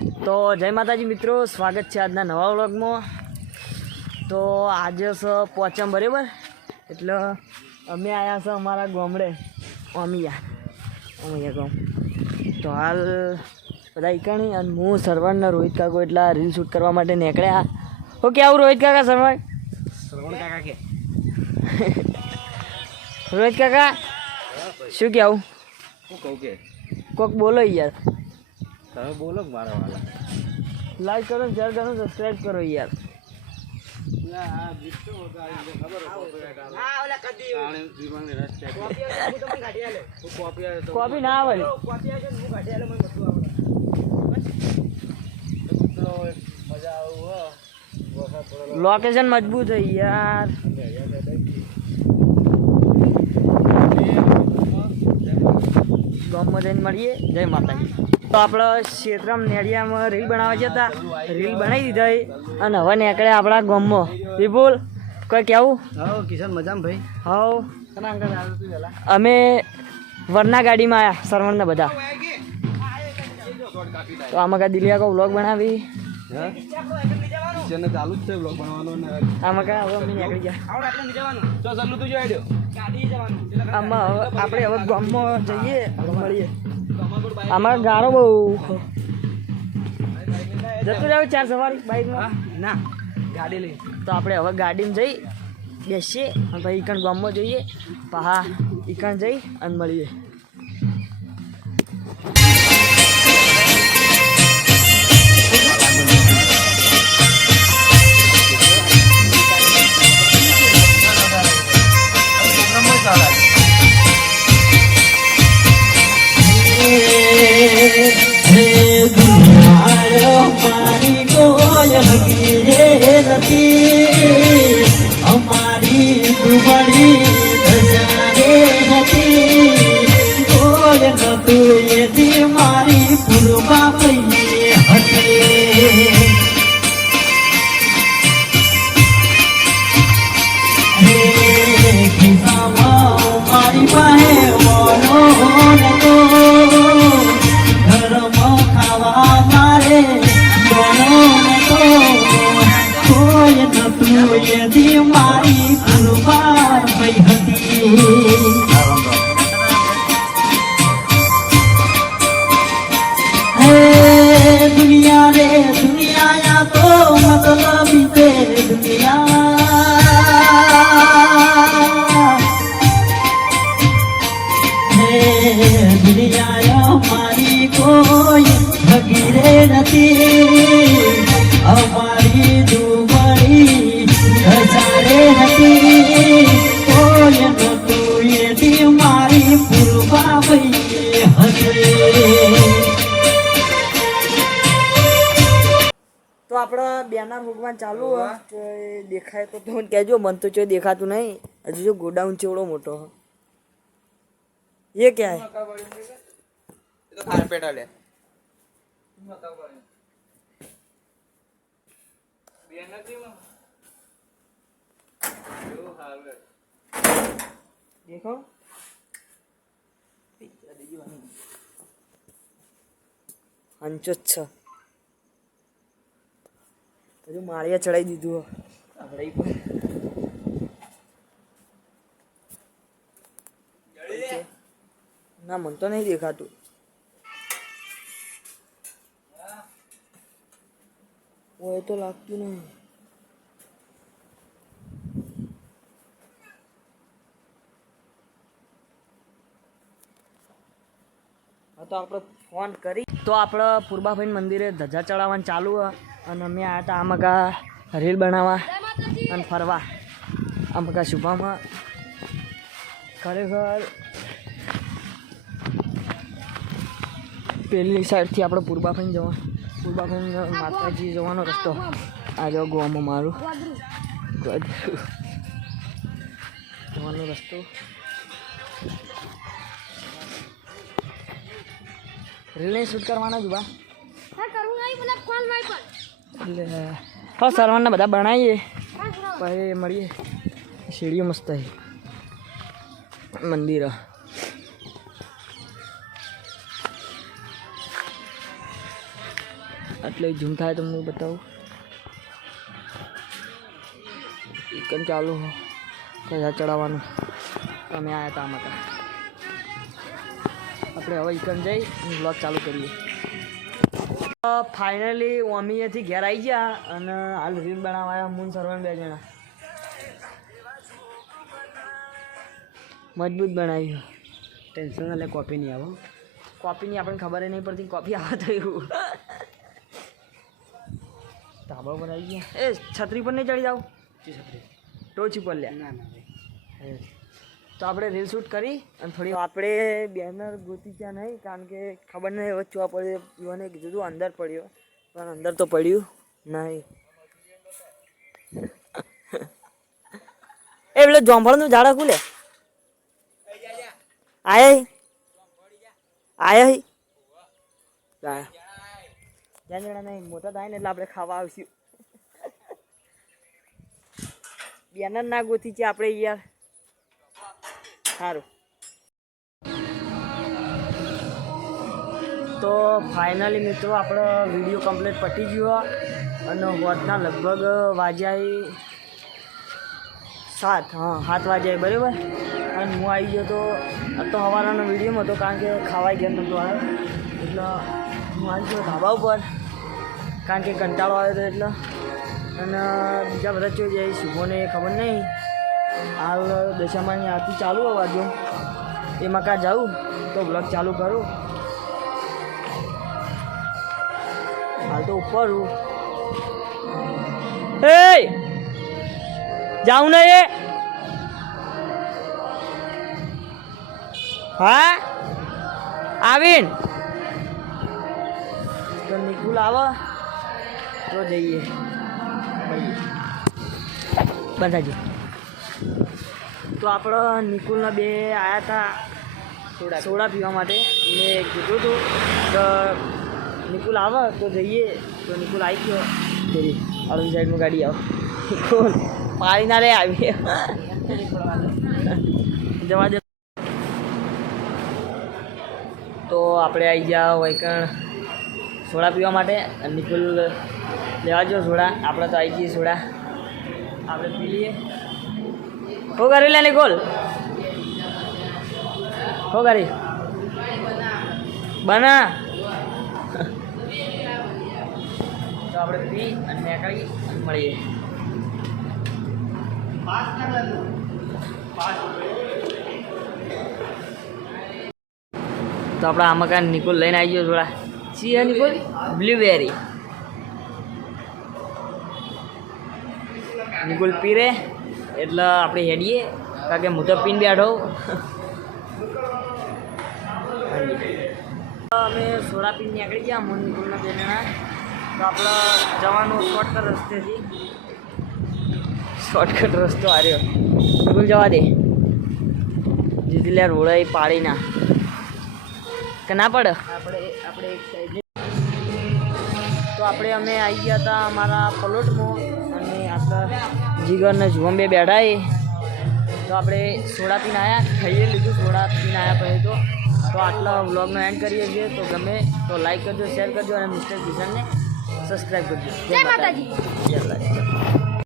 તો જય માતાજી મિત્રો, સ્વાગત છે આજના નવા વ્લોગમાં। તો આજે છે પોચમ બરાબર, એટલે અમે આવ્યા છે અમારા ગામડે અમિયા ગામ। તો હાલ બધા ઈકાણી અને હું સરવણ રોહિત કાકો એટલા રીલ શૂટ કરવા માટે નીકળ્યા। ઓકે આવું રોહિત કાકા સરવણ કાકા કે રોહિત કાકા શું કે આવું હું કહું કે કોક બોલો યાર, તમે બોલો મારા વાલા। લાઈક કરો, શેર કરો, સબસ્ક્રાઈબ કરો યાર। કોપી ના આવે, લોકેશન મજબૂત છે યાર। ગામમાં જઈને મળીએ। જય માતાજી। તો આપણે ક્ષેત્રમ નેડિયામાં રીલ બનાવવા જતા, રીલ બનાવી દીધા અને હવે નીકળ્યા આપણા ગામમાં। વિપુલ કોઈ કેવું? હા કિશન મજામાં ભાઈ। હાઉ અમે વરના ગાડીમાં આવ્યા સરવણને બધા। તો આમાં કા દિલિયા કો વ્લોગ બનાવી ચાલુ જ છે બ્લોગ બનાવવાનો ને આમાં કા હવે અમે નીકળી ગયા। આમાં આપણે હવે ગામમાં જઈએ, મળીએ। આમાં ગારો બહુ જતું રહ્યું 4 સવારી બાઈકમાં ના ગાડી લઈ। તો આપણે હવે ગાડીમાં જઈ બેસીએ અને પછી ઈકણ ગામમાં જઈએ, પહા ઈકણ જઈ અને મળીએ। અમારી દુબળી હતી મારી પૂર્વા પૈયે હતી મારી પાસે મોનો નતો, ઘરમાં ખાવા મારે મોનો નતો, કોઈ નતું એથી મારી પૂર્વા પૈ હતી। दुनिया रे दुनिया या तो मतलब ते दुनिया दुनिया हमारी कोई भगीरे नहीं, हमारी दुबई हजारे नहीं, कोई न तू ये दी हमारी पूर्वा भैये हजे। તો આપણે બેનર મૂકવાનું ચાલુ હોય તો દેખાય તો તમે કહેજો, મન તો જો દેખાતું નહીં। હજુ જો ગોડાઉન ચેવડો મોટો ये क्या है? એ તો કાર્પેટ આલે देखो અંચો જ છે, હજુ માળિયા ચડાવી દીધું આપણે ના, મને તો નહીં દેખાતું। હોય તો લાગતું નહીં। તો આપણે ફોન કરી તો આપણે પૂર્વાભાઈ મંદિરે ધજા ચડાવવાનું ચાલુ હોય અને અમે આવ્યા હતા આમાં કા રીલ બનાવવા અને ફરવા। આમાં કા શુભામાં ખરેખર પેલી સાઈડથી આપણે પૂર્વાભાઈ માતાજી જવાનો રસ્તો આ જો ગોવામાં મારું જવાનો રસ્તો। રીલ નહીં શૂટ કરવાના જ બા એટલે હા સરવાના બધા બનાવીએ પછી મળીએ। સીડીઓ મસ્ત છે મંદિર। એટલે ઝૂમ થાય તમને બતાવું. ચિકન ચાલુ ધજા ચડાવવાનું. અમે આવ્યા હતા આમાં. આપણે હવે ચિકન જઈ બ્લોગ ચાલુ કરીએ. ફાઇનલી મમ્મીએથી ઘેર આવી ગયા અને હાલ રીલ બનાવવા મૂન સરવણ 2 જણા મજબૂત બનાવ્યું. ટેન્શન એટલે કોપી નહીં આવો. કોપીની આપણને ખબર નહીં પડતી કોપી આવે તો એવું. ધાબા પર આવી ગયા. એ છત્રી પર નહીં ચડી જાવ. ટોચ ઉપર લ્યા. ના ના ભાઈ. તો આપણે રીલ શૂટ કરી અને થોડી આપણે બેનર ગોતી ત્યાં નહીં કારણ કે ખબર નહીં હવે ચોવા પડે. યુવાને કીધું હતું અંદર પડ્યો પણ અંદર તો પડ્યું નહીં. એ પેલો જોંફળનું ઝાડ ખુલે આયા જ્યાં જણા નહીં મોટા થાય ને એટલે આપણે ખાવા આવશું. બેનર ના ગોતી છે આપણે યાર. સારું તો ફાઇનલી મિત્રો આપણો વિડીયો કમ્પ્લીટ પતી ગયો અને હોતના લગભગ વાગ્યા 7 વાગ્યા બરાબર. અને હું આવી ગયો તો આ તો સવારનો વિડીયોમાં હતો કારણ કે ખાવાઈ ગયા નહોતો આવ્યો એટલે હું આવી ગયો ધાબા ઉપર કારણ કે કંટાળો આવ્યો હતો એટલે. અને બીજા બધા જોઈ જાય શુભોને ખબર નહીં. હાલ દશામાની આરતી ચાલુ હોવા જો એમાં કાં જાઉં તો બ્લોગ ચાલુ કરું. હાલ તો ઉપર હું જાઉં ને એ હા આવીન તો નિકુલ આવે તો જઈએ. બધાજી તો આપણે નિકુલના 2 આવ્યા હતા સોડા પીવા માટે. મેં કીધું હતું કે નિકુલ આવે તો જઈએ તો નિકુલ આવી ગયો. તેરી અડધી સાઈડમાં ગાડી આવે. નિકુલ પાડી ના રે આવી જવા દે. તો આપણે આવી ગયા વૈકણ સોડા પીવા માટે. નિકુલ લેવા જો સોડા. આપણે તો આવી જઈએ સોડા આપણે પી લઈએ. હો કરી લે નિકુલ હો કરી બના. તો આપણે પી અને નીકળી અને મળીએ. તો આપણે આમાં કાંઈ નિકુલ લઈને આવી ગયો થોડા. છીએ નિકુલ બ્લુબેરી. નિકુલ પીરે એટલે આપણે હેડીએ કારણ કે હું તો પીને બેઠો. અમે સોડા પીને નીકળી ગયા હું નિકુલના 2 જણા. તો આપણે જવાનું શોર્ટકટ રસ્તો આવ્યો. નિકુલ જવા દે જીતી લે રોડ પાડી ના કે ના પડે. આપણે એક સાઈડ તો અમે આવી ગયા હતા અમારા પ્લોટમાં અને આપણા જીગરને જુવમ 2 બેઠા એ. તો આપણે સોડા પીને આવ્યા ખાઈએ લીધું સોડા પીને આવ્યા પછી તો આટલા વ્લોગનો એન્ડ કરીએ છીએ. તો ગમે તો લાઈક કરજો, શેર કરજો અને મિસ્ટર કિશનને સબસ્ક્રાઈબ કરજો. જય માતાજી.